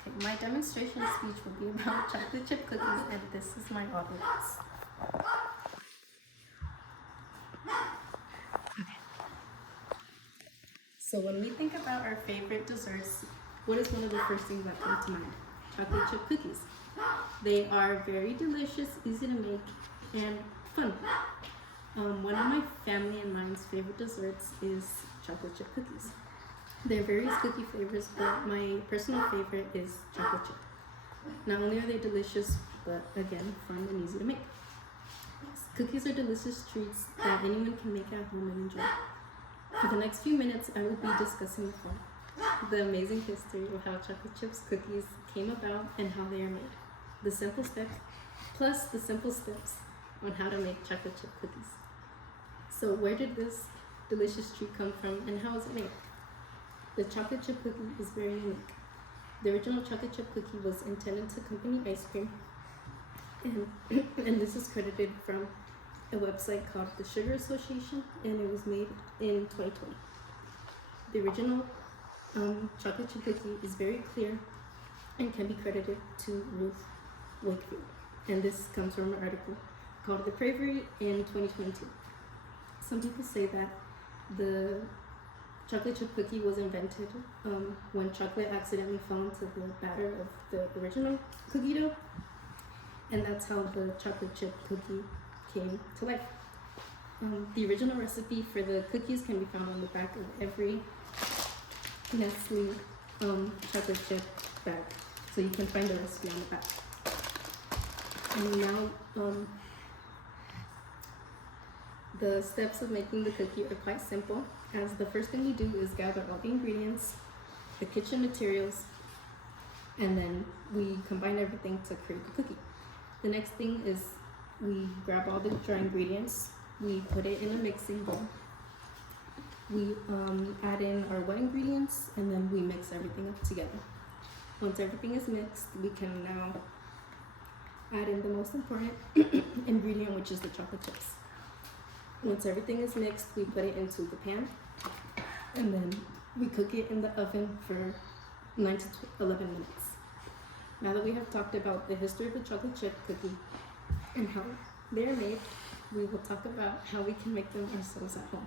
Okay, my demonstration speech will be about chocolate chip cookies, and this is my audience. Okay. So when we think about our favorite desserts, what is one of the first things that come to mind? Chocolate chip cookies. They are very delicious, easy to make, and fun. One of my family and mine's favorite desserts is chocolate chip cookies. There are various cookie flavors, but my personal favorite is chocolate chip. Not only are they delicious, but again, fun and easy to make. Cookies are delicious treats that anyone can make at home and enjoy. For the next few minutes, I will be discussing the amazing history of how chocolate chips cookies came about and how they are made. The simple steps, plus the simple steps on how to make chocolate chip cookies. So where did this delicious treat come from and how is it made? The chocolate chip cookie is very unique. The original chocolate chip cookie was intended to accompany ice cream, and this is credited from a website called the Sugar Association, and it was made in 2020. The original chocolate chip cookie is very clear and can be credited to Ruth Wakefield, and this comes from an article called The Bravery in 2022. Some people say that the chocolate chip cookie was invented when chocolate accidentally fell into the batter of the original cookie dough, and that's how the chocolate chip cookie came to life. The original recipe for the cookies can be found on the back of every Nestle chocolate chip bag, so you can find the recipe on the back. And now the steps of making the cookie are quite simple, as the first thing we do is gather all the ingredients, the kitchen materials, and then we combine everything to create the cookie. The next thing is we grab all the dry ingredients, we put it in a mixing bowl, we add in our wet ingredients, and then we mix everything up together. Once everything is mixed, we can now add in the most important ingredient, which is the chocolate chips. Once everything is mixed, we put it into the pan, and then we cook it in the oven for 9 to 11 minutes. Now that we have talked about the history of the chocolate chip cookie and how they are made, we will talk about how we can make them ourselves at home.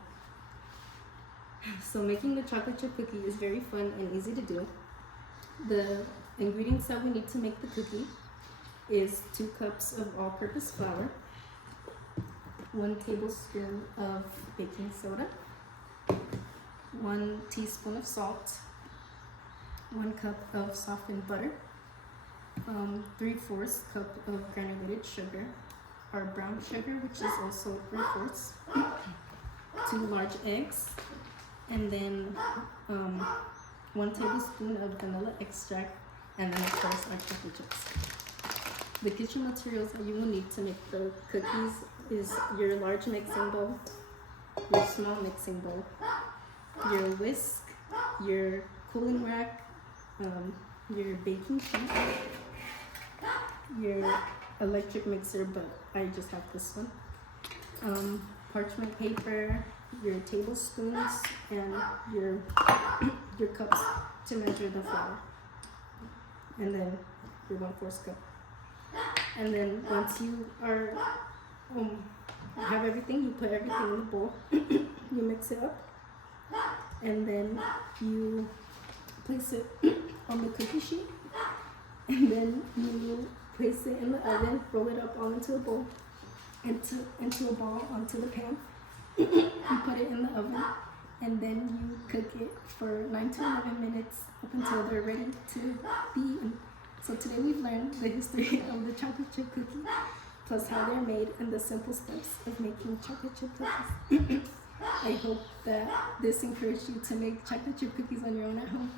So making the chocolate chip cookie is very fun and easy to do. The ingredients that we need to make the cookie is 2 cups of all-purpose flour, 1 tablespoon of baking soda, 1 teaspoon of salt, 1 cup of softened butter, 3/4 cup of granulated sugar, or brown sugar, which is also 3/4, 2 large eggs, and then 1 tablespoon of vanilla extract, and then of course our chocolate chips. The kitchen materials that you will need to make the cookies is your large mixing bowl, your small mixing bowl, your whisk, your cooling rack, your baking sheet, your electric mixer, but I just have this one, parchment paper, your tablespoons, and your cups to measure the flour, and then your 1/4 cup. And then once you are have everything, you put everything in the bowl, you mix it up, and then you place it on the cookie sheet, and then you place it in the oven, roll it up all into a bowl, into a ball onto the pan. You put it in the oven, and then you cook it for 9 to 11 minutes up until they're ready to be eaten. So today we've learned the history of the chocolate chip cookie, plus how they're made and the simple steps of making chocolate chip cookies. I hope that this encouraged you to make chocolate chip cookies on your own at home.